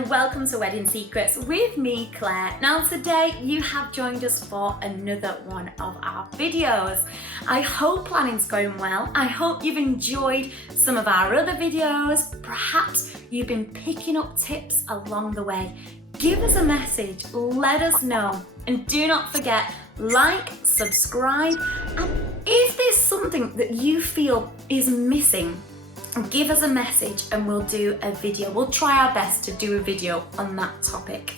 and welcome to Wedding Secrets with me, Claire. Now today you have joined us for another one of our videos. I hope planning's going well. I hope you've enjoyed some of our other videos. Perhaps you've been picking up tips along the way. Give us a message, let us know, and do not forget, like, subscribe, and if there's something that you feel is missing, give us a message and we'll do a video. We'll try our best to do a video on that topic.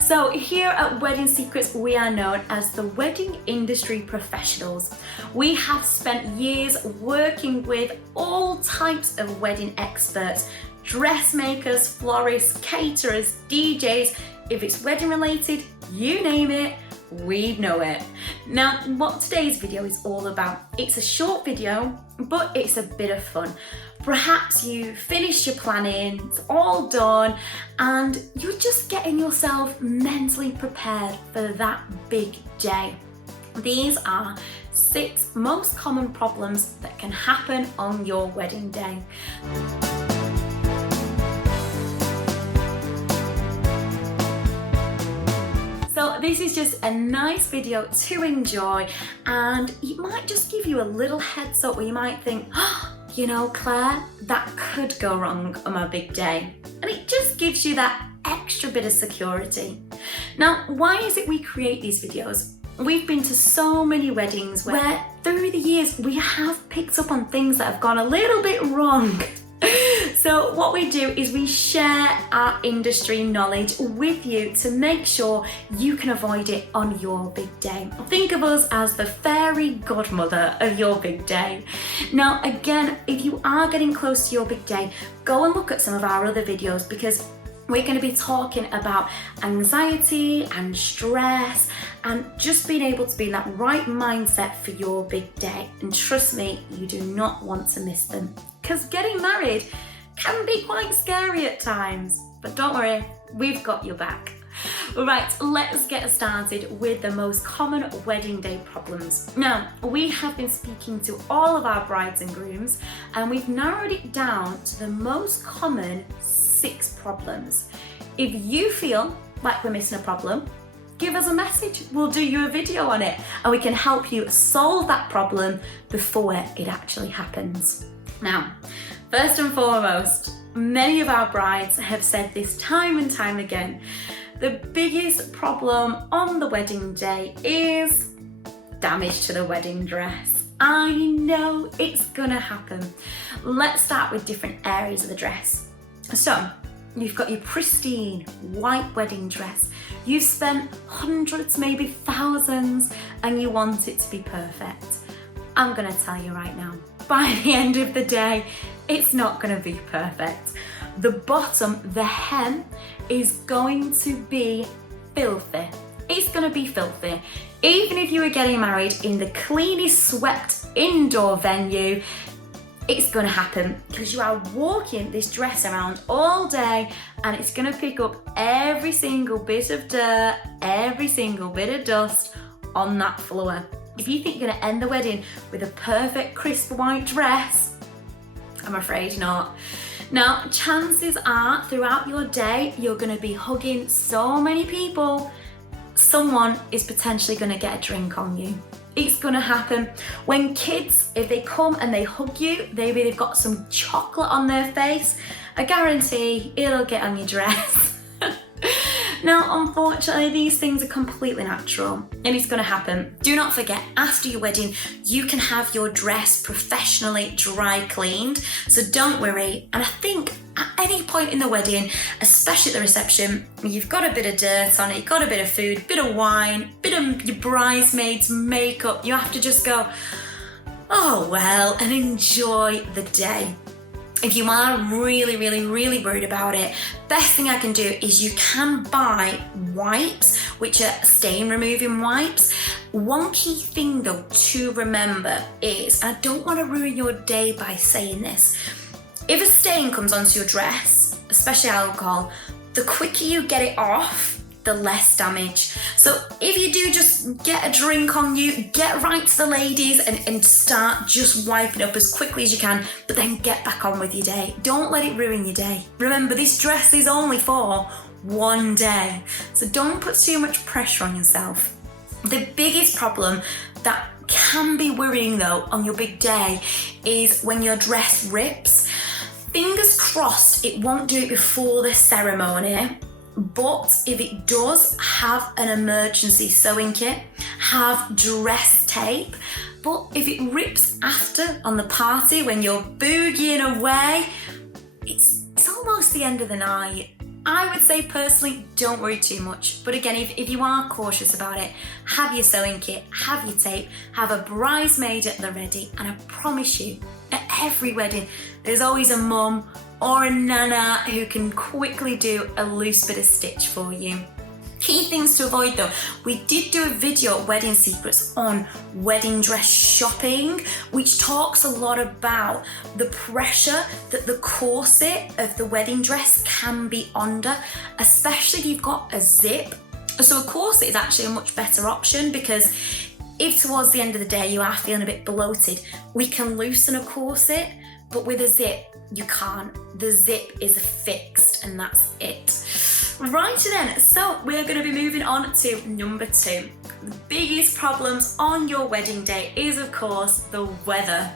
So here at Wedding Secrets, we are known as the wedding industry professionals. We have spent years working with all types of wedding experts, dressmakers, florists, caterers, DJs. If it's wedding related, you name it, we know it. Now, what today's video is all about, it's a short video, but it's a bit of fun. Perhaps you finished your planning, it's all done, and you're just getting yourself mentally prepared for that big day. These are 6 most common problems that can happen on your wedding day. So this is just a nice video to enjoy, and it might just give you a little heads up where you might think, oh, you know, Claire, that could go wrong on my big day. And it just gives you that extra bit of security. Now, why is it we create these videos? We've been to so many weddings where through the years we have picked up on things that have gone a little bit wrong. So what we do is we share our industry knowledge with you to make sure you can avoid it on your big day. Think of us as the fairy godmother of your big day. Now again, if you are getting close to your big day, go and look at some of our other videos, because we're going to be talking about anxiety and stress and just being able to be in that right mindset for your big day. And trust me, you do not want to miss them, because getting married can be quite scary at times. But don't worry, we've got your back. Right, let's get started with the most common wedding day problems. Now, we have been speaking to all of our brides and grooms, and we've narrowed it down to the most common 6 problems. If you feel like we're missing a problem, give us a message. We'll do you a video on it, and we can help you solve that problem before it actually happens. Now, first and foremost, many of our brides have said this time and time again. The biggest problem on the wedding day is damage to the wedding dress. I know it's gonna happen. Let's start with different areas of the dress. So, you've got your pristine white wedding dress. You've spent hundreds, maybe thousands, and you want it to be perfect. I'm gonna tell you right now, by the end of the day, it's not gonna be perfect. The bottom, the hem, is going to be filthy. It's gonna be filthy. Even if you were getting married in the cleanest swept indoor venue, it's gonna happen, because you are walking this dress around all day and it's gonna pick up every single bit of dirt, every single bit of dust on that floor. If you think you're gonna end the wedding with a perfect crisp white dress, I'm afraid not. Now, chances are throughout your day, you're gonna be hugging so many people, someone is potentially gonna get a drink on you. It's gonna happen. When kids, if they come and they hug you, maybe they've got some chocolate on their face, I guarantee it'll get on your dress. Now, unfortunately, these things are completely natural and it's gonna happen. Do not forget, after your wedding, you can have your dress professionally dry cleaned, so don't worry. And I think at any point in the wedding, especially at the reception, you've got a bit of dirt on it, you've got a bit of food, bit of wine, bit of your bridesmaids' makeup, you have to just go, oh well, and enjoy the day. If you are really worried about it, best thing I can do is you can buy wipes, which are stain removing wipes. One key thing though to remember is, and I don't want to ruin your day by saying this, if a stain comes onto your dress, especially alcohol, the quicker you get it off, the less damage. So if you do just get a drink on you, get right to the ladies and start just wiping up as quickly as you can, but then get back on with your day. Don't let it ruin your day. Remember, this dress is only for one day, so don't put too much pressure on yourself. The biggest problem that can be worrying though on your big day is when your dress rips. Fingers crossed it won't do it before the ceremony, but if it does, have an emergency sewing kit, have dress tape. But if it rips after on the party when you're boogieing away, it's almost the end of the night. I would say personally, don't worry too much. But again, if you are cautious about it, have your sewing kit, have your tape, have a bridesmaid at the ready, and I promise you, at every wedding, there's always a mum or a nana who can quickly do a loose bit of stitch for you. Key things to avoid though. We did do a video at Wedding Secrets on wedding dress shopping, which talks a lot about the pressure that the corset of the wedding dress can be under, especially if you've got a zip. So a corset is actually a much better option, because if towards the end of the day you are feeling a bit bloated, we can loosen a corset, but with a zip, you can't. The zip is fixed and that's it. Righty then, so we're going to be moving on to number 2. The biggest problems on your wedding day is of course the weather.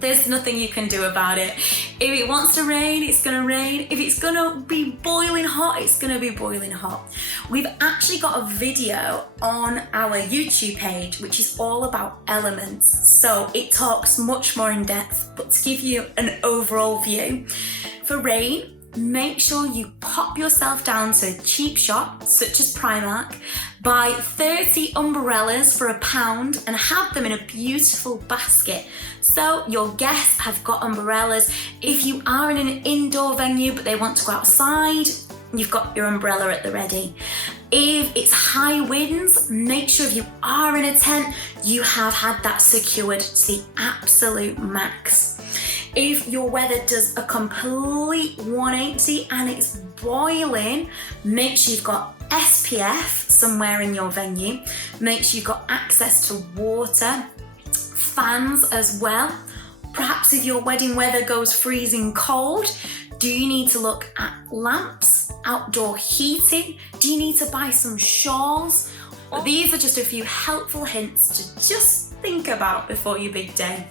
There's nothing you can do about it. If it wants to rain, it's going to rain. If it's going to be boiling hot, it's going to be boiling hot. We've actually got a video on our YouTube page which is all about elements, so it talks much more in depth, but to give you an overall view, for rain, make sure you pop yourself down to a cheap shop such as Primark, buy 30 umbrellas for £1 and have them in a beautiful basket. So your guests have got umbrellas. If you are in an indoor venue but they want to go outside, you've got your umbrella at the ready. If it's high winds, make sure if you are in a tent, you have had that secured to the absolute max. If your weather does a complete 180 and it's boiling, make sure you've got SPF somewhere in your venue. Make sure you've got access to water, fans as well. Perhaps if your wedding weather goes freezing cold, do you need to look at lamps, outdoor heating? Do you need to buy some shawls? These are just a few helpful hints to just think about before your big day.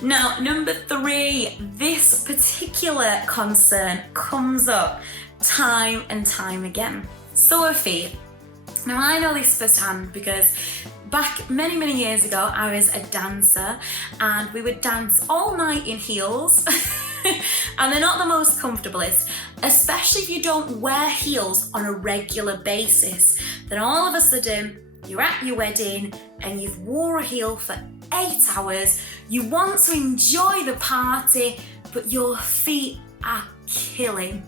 Now, number 3, this particular concern comes up time and time again. Sewer feet. Now, I know this firsthand because back many years ago, I was a dancer and we would dance all night in heels and they're not the most comfortablest, especially if you don't wear heels on a regular basis. Then all of a sudden, you're at your wedding and you've wore a heel for 8 hours, you want to enjoy the party, but your feet are killing.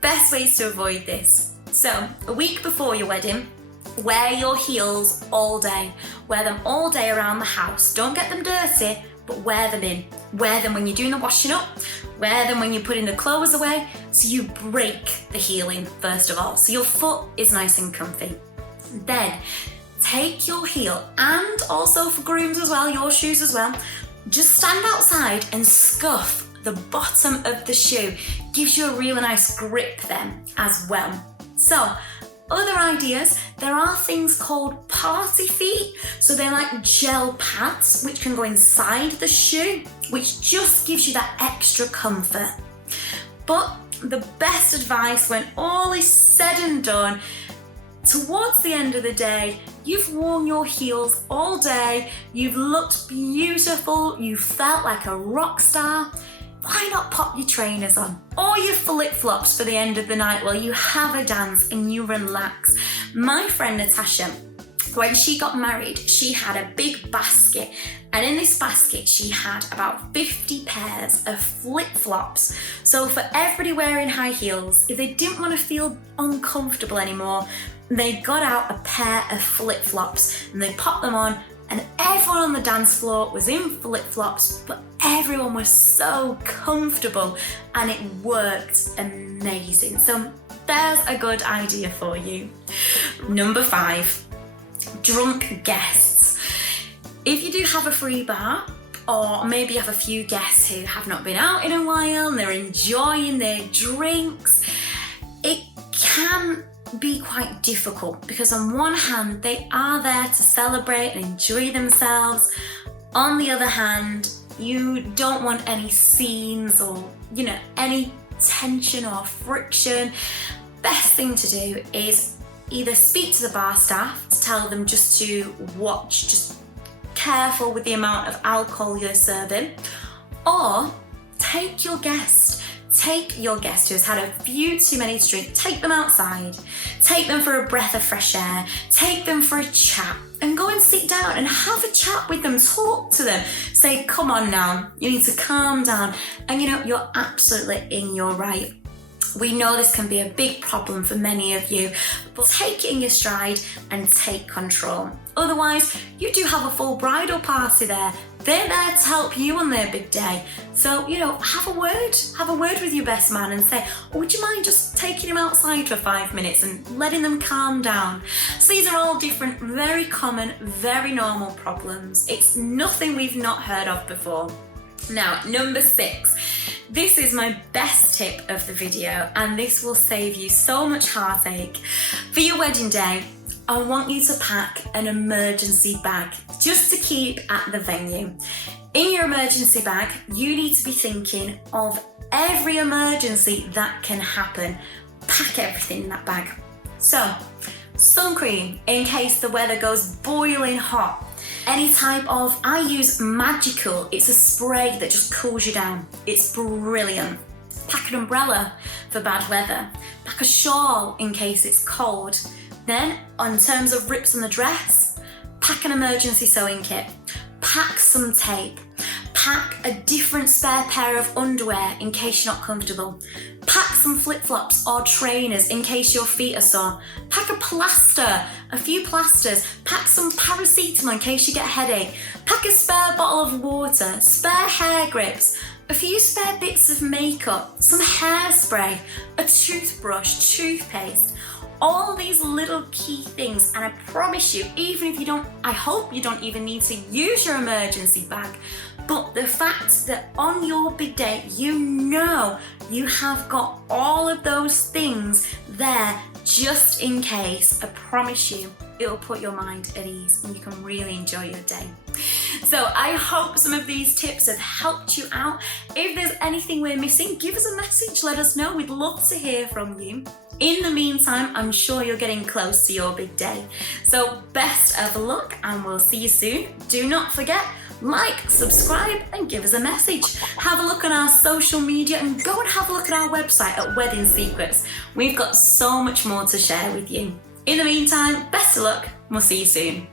Best ways to avoid this. So, a week before your wedding, wear your heels all day. Wear them all day around the house. Don't get them dirty, but wear them in. Wear them when you're doing the washing up, wear them when you're putting the clothes away, so you break the heel in first of all, so your foot is nice and comfy. Then, take your heel, and also for grooms as well, your shoes as well, just stand outside and scuff the bottom of the shoe. Gives you a really nice grip then as well. So, other ideas, there are things called party feet. So they're like gel pads which can go inside the shoe, which just gives you that extra comfort. But the best advice when all is said and done, towards the end of the day, you've worn your heels all day, you've looked beautiful, you felt like a rock star. Why not pop your trainers on or your flip-flops for the end of the night while you have a dance and you relax? My friend Natasha, when she got married, she had a big basket, and in this basket she had about 50 pairs of flip-flops. So for everybody wearing high heels, if they didn't want to feel uncomfortable anymore, they got out a pair of flip-flops and they popped them on and everyone on the dance floor was in flip-flops, but everyone was so comfortable and it worked amazing. So there's a good idea for you. Number 5, drunk guests. If you do have a free bar, or maybe you have a few guests who have not been out in a while and they're enjoying their drinks, it can be quite difficult because on one hand they are there to celebrate and enjoy themselves. On the other hand, you don't want any scenes or any tension or friction. Best thing to do is either speak to the bar staff to tell them just to watch, just careful with the amount of alcohol you're serving, or take your guest who has had a few too many drinks, take them outside, take them for a breath of fresh air, take them for a chat, and go and sit down and have a chat with them, talk to them, say, come on now, you need to calm down, and you're absolutely in your right. We know this can be a big problem for many of you, but take it in your stride and take control. Otherwise, you do have a full bridal party there. They're there to help you on their big day. So, have a word with your best man and say, would you mind just taking him outside for 5 minutes and letting them calm down? So these are all different, very common, very normal problems. It's nothing we've not heard of before. Now, number 6. This is my best tip of the video, and this will save you so much heartache. For your wedding day, I want you to pack an emergency bag just to keep at the venue. In your emergency bag, you need to be thinking of every emergency that can happen. Pack everything in that bag. So, sun cream in case the weather goes boiling hot. Any type of, I use Magical, it's a spray that just cools you down. It's brilliant. Pack an umbrella for bad weather. Pack a shawl in case it's cold. Then, in terms of rips on the dress, pack an emergency sewing kit. Pack some tape. Pack a different spare pair of underwear in case you're not comfortable. Pack some flip-flops or trainers in case your feet are sore. Pack a plaster, a few plasters. Pack some paracetamol in case you get a headache. Pack a spare bottle of water, spare hair grips, a few spare bits of makeup, some hairspray, a toothbrush, toothpaste. All these little key things, and I promise you, even if I hope you don't even need to use your emergency bag, but the fact that on your big day, you have got all of those things there just in case, I promise you, it'll put your mind at ease and you can really enjoy your day. So I hope some of these tips have helped you out. If there's anything we're missing, give us a message, let us know. We'd love to hear from you. In the meantime, I'm sure you're getting close to your big day. So best of luck and we'll see you soon. Do not forget, like, subscribe and give us a message. Have a look on our social media and go and have a look at our website at Wedding Secrets. We've got so much more to share with you. In the meantime, best of luck and we'll see you soon.